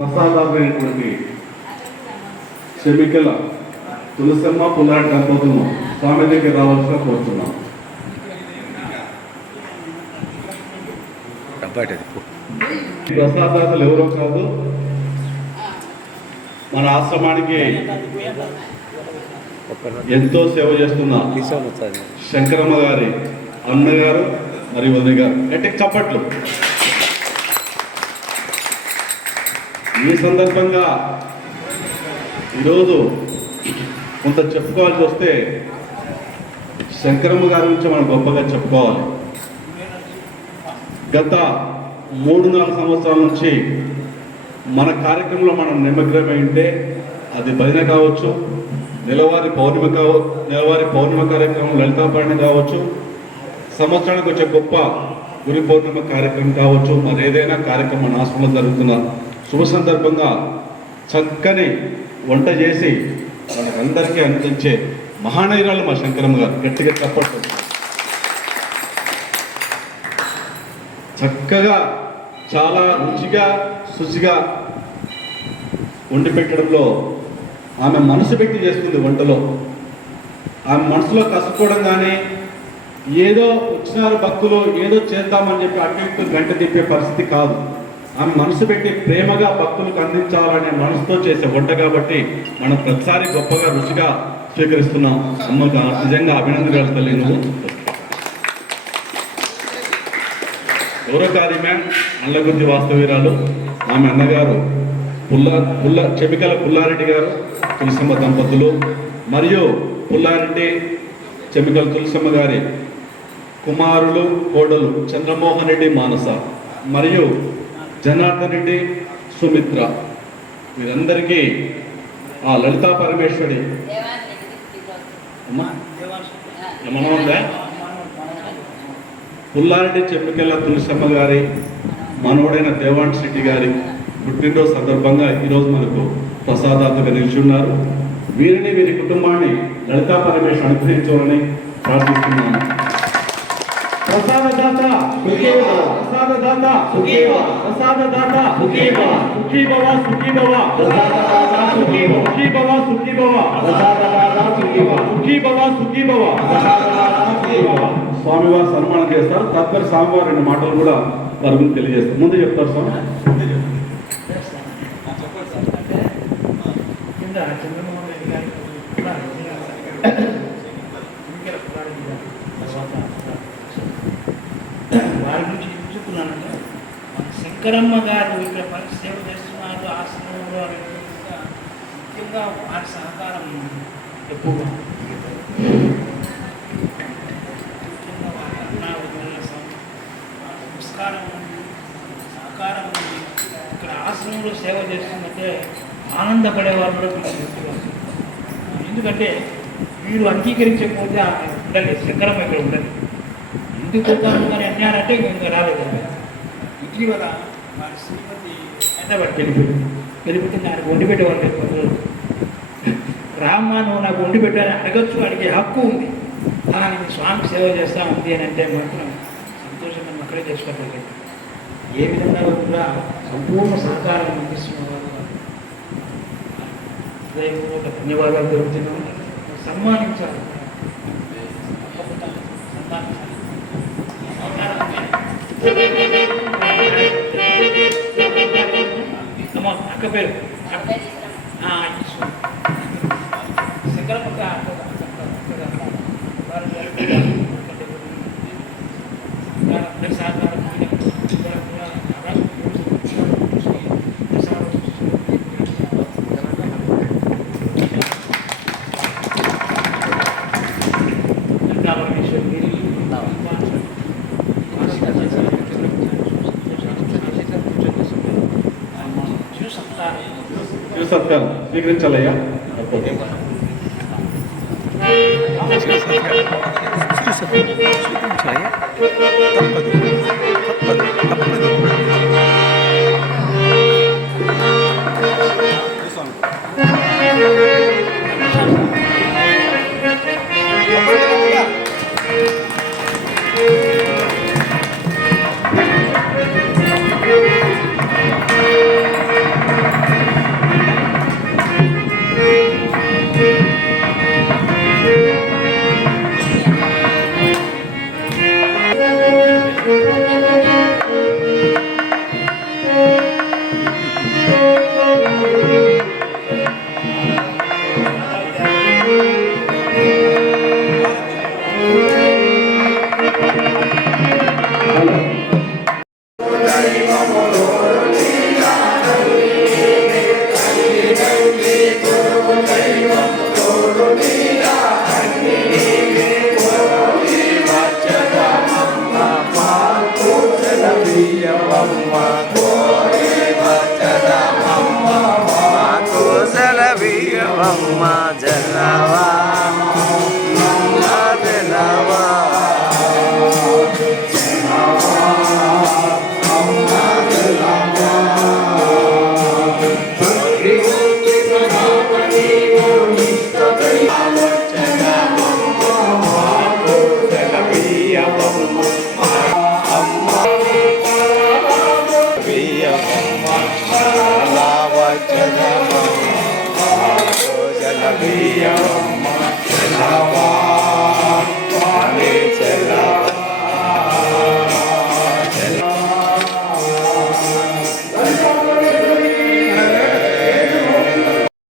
ప్రసాదమైనటువంటి చెమికల తులసమ్మ పుల్లాడి దంపతులను స్వామి దగ్గర రావాల్సిన కోరుతున్నాం. ప్రసాదాలు ఎవరో కాదు, మన ఆశ్రమానికి ఎంతో సేవ చేస్తున్న శంకరమ్మ గారి అన్నగారు మరియు వదిన గారు. అంటే చప్పట్లు. ఈ సందర్భంగా ఈరోజు కొంత చెప్పుకోవాల్సి వస్తే శంకరమ్మ గారి గురించి మనం గొప్పగా చెప్పుకోవాలి. గత 3-4 సంవత్సరాల నుంచి మన కార్యక్రమంలో మనం నిమగ్నమై ఉంటే అది భజన కావచ్చు, నెలవారి పౌర్ణిమ కార్యక్రమం లలితాపరణి కావచ్చు, సంవత్సరానికి వచ్చే గొప్ప గురి పౌర్ణిమ కార్యక్రమం కావచ్చు, మరి ఏదైనా కార్యక్రమం మన ఆశ్రమంలో జరుగుతున్న శుభ సందర్భంగా చక్కని వంట చేసి వాళ్ళందరికీ అందించే మహానీయురాలు మా శంకరమ్మ గారు. గట్టిగా చెప్పట్టు. చక్కగా చాలా రుచిగా శుచిగా వండి పెట్టడంలో ఆమె మనసు పెట్టి చేస్తుంది. వంటలో ఆమె మనసులో కసుకోవడం కానీ ఏదో వచ్చినారు భక్తులు ఏదో చేద్దామని చెప్పి అటు గంట తిప్పే పరిస్థితి కాదు. ఆమె మనసు పెట్టి ప్రేమగా భక్తులకు అందించాలనే మనసుతో చేసే వంట కాబట్టి మనం ప్రతిసారి గొప్పగా రుచిగా స్వీకరిస్తున్నాం. అమ్మగా నిజంగా అభినందనలు తల్లి. నువ్వు ఎవరో కాదు, మ్యామ్ అల్లగుర్తి వాస్తవీరాలు. ఆమె అన్నగారు చెమికల పుల్లారెడ్డి గారు, తులసమ్మ దంపతులు, మరియు పుల్లారెడ్డి చెమికల తులసమ్మ గారి కుమారులు కోడలు చంద్రమోహన్ రెడ్డి మానస, మరియు జనార్దన్ రెడ్డి సుమిత్ర. వీరందరికీ ఆ లలితా పరమేశ్వరి మనోహంగా పుల్లారెడ్డి చెమ్మికెళ్ళ తులసమ్మ గారి మనవడైన దేవాన్ శెట్టి గారి పుట్టినరోజు సందర్భంగా ఈరోజు మనకు ప్రసాదాత్మక నిలిచున్నారు. వీరిని వీరి కుటుంబాన్ని లలితా పరమేశ్వరి అనుగ్రహించాలని ప్రార్థిస్తున్నాను. ప్రసాదదాత ప్రసాదదాత ప్రసాదదాత సుఖీ భవ సుఖీ భవ సుఖీ భవ సుఖీ భవ సుఖీ భవ సుఖీ భవ. స్వామివారు సన్మానం చేస్తారు. తదుపరి స్వామివారు 2 మాటలు కూడా వారి గురించి తెలియజేస్తారు. ముందు చెప్తారు స్వామి. వారి గురించి చెప్తున్నానంటే శంకరమ్మ గారు ఇక్కడ పని సేవ చేస్తున్నారు ఆశ్రమంలో. ముఖ్యంగా వారి సహకారం ఎక్కువగా, ముఖ్యంగా వారి అన్న సంస్కారం ఉంది, సహకారం ఉంది. ఇక్కడ ఆశ్రమంలో సేవ చేస్తుందంటే ఆనందపడేవారు కూడా కొంచెం. ఎందుకంటే వీరు అంగీకరించకపోతే ఆమె ఉండలేదు, శంకరమ్మ ఇక్కడ ఉండదు. ఎందుకు పోతాను అని అన్నారంటే ఇంకా రాలేదు. ఇటీవల వారి శ్రీమతి హైదరాబాద్ వెళ్ళిపోతే నాకు వండి పెట్టేవాళ్ళు. రామ్మా నువ్వు నాకు వండి పెట్టాలని అడగచ్చు, అడిగే హక్కు ఉంది. అలానే స్వామికి సేవ చేస్తా ఉంది అని అంటే మాత్రం సంతోషంగా మనం అక్కడే చేసుకోవాలి. ఏ విధంగా కూడా సంపూర్ణ సహకారం అందిస్తున్న వారు ధన్యవాదాలు జరుగుతున్నాము. సన్మానించాలి, సన్మానించాలి. అక్క పేరు శంకరమ్మ సత్కారం స్వీకరించాలయ్యా. జలమమ్మ జలబియ్యమమ్మ జలవా